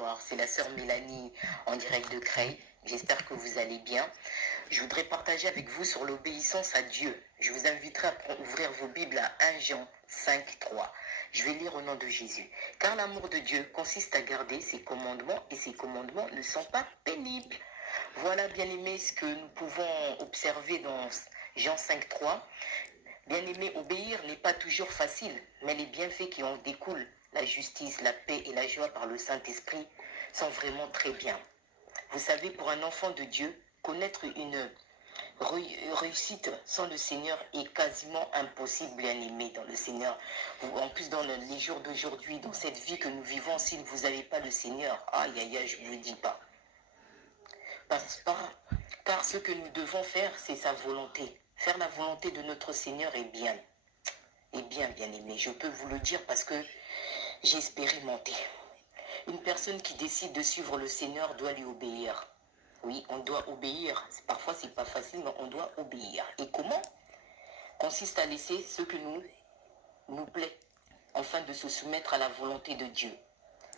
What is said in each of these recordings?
Bonsoir, c'est la sœur Mélanie en direct de Creil. J'espère que vous allez bien. Je voudrais partager avec vous sur l'obéissance à Dieu. Je vous inviterai à ouvrir vos Bibles à 1 Jean 5, 3. Je vais lire au nom de Jésus. Car l'amour de Dieu consiste à garder ses commandements et ses commandements ne sont pas pénibles. Voilà, bien-aimés, ce que nous pouvons observer dans Jean 5, 3. Bien-aimé, obéir n'est pas toujours facile, mais les bienfaits qui en découlent, la justice, la paix et la joie par le Saint-Esprit, sont vraiment très bien. Vous savez, pour un enfant de Dieu, connaître une réussite sans le Seigneur est quasiment impossible, bien-aimé, dans le Seigneur. En plus, dans les jours d'aujourd'hui, dans cette vie que nous vivons, si vous n'avez pas le Seigneur, aïe, aïe, aïe, je ne vous le dis pas. Car ce que nous devons faire, c'est sa volonté. Faire la volonté de notre Seigneur est bien. Est bien, bien-aimé. Je peux vous le dire parce que j'ai expérimenté. Une personne qui décide de suivre le Seigneur doit lui obéir. Oui, on doit obéir. Parfois, c'est pas facile, mais on doit obéir. Et comment? Consiste à laisser ce que nous plaît, afin de se soumettre à la volonté de Dieu.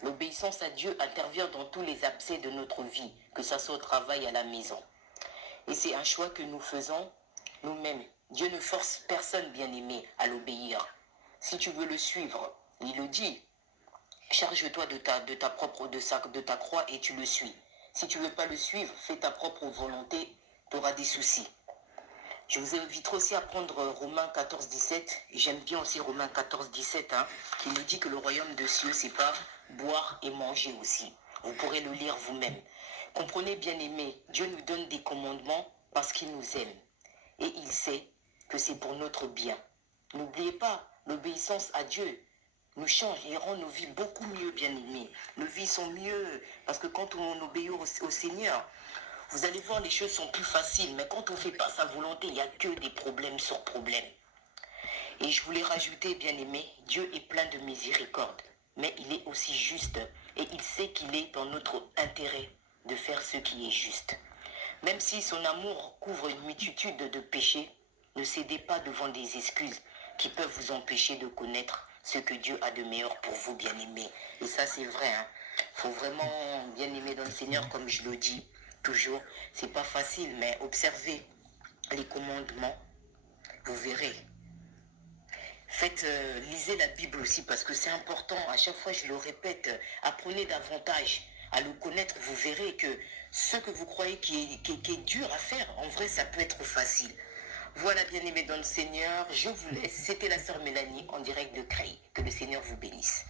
L'obéissance à Dieu intervient dans tous les aspects de notre vie, que ce soit au travail, à la maison. Et c'est un choix que nous faisons nous-mêmes. Dieu ne force personne, bien-aimé, à l'obéir. Si tu veux le suivre, il le dit, charge-toi de ta croix et tu le suis. Si tu ne veux pas le suivre, fais ta propre volonté, tu auras des soucis. Je vous inviterai aussi à prendre Romains 14, 17. J'aime bien aussi Romains 14, 17, qui nous dit que le royaume de cieux, c'est pas boire et manger aussi. Vous pourrez le lire vous-même. Comprenez, bien-aimés, Dieu nous donne des commandements parce qu'il nous aime. Et il sait que c'est pour notre bien. N'oubliez pas, l'obéissance à Dieu nous change et rend nos vies beaucoup mieux, bien-aimés. Nos vies sont mieux parce que quand on obéit au Seigneur, vous allez voir, les choses sont plus faciles. Mais quand on ne fait pas sa volonté, il n'y a que des problèmes sur problèmes. Et je voulais rajouter, bien-aimé, Dieu est plein de miséricorde. Mais il est aussi juste. Et il sait qu'il est dans notre intérêt de faire ce qui est juste. Même si son amour couvre une multitude de péchés, ne cédez pas devant des excuses qui peuvent vous empêcher de connaître ce que Dieu a de meilleur pour vous, bien-aimés. Et ça, c'est vrai. Il faut vraiment bien aimer dans le Seigneur, comme je le dis toujours. C'est pas facile, mais observez les commandements, vous verrez. Lisez la Bible aussi parce que c'est important. À chaque fois, je le répète, apprenez davantage à le connaître. Vous verrez que ce que vous croyez qui est dur à faire, en vrai, ça peut être facile. Voilà, bien-aimés dans le Seigneur, je vous laisse. C'était la sœur Mélanie en direct de Creil. Que le Seigneur vous bénisse.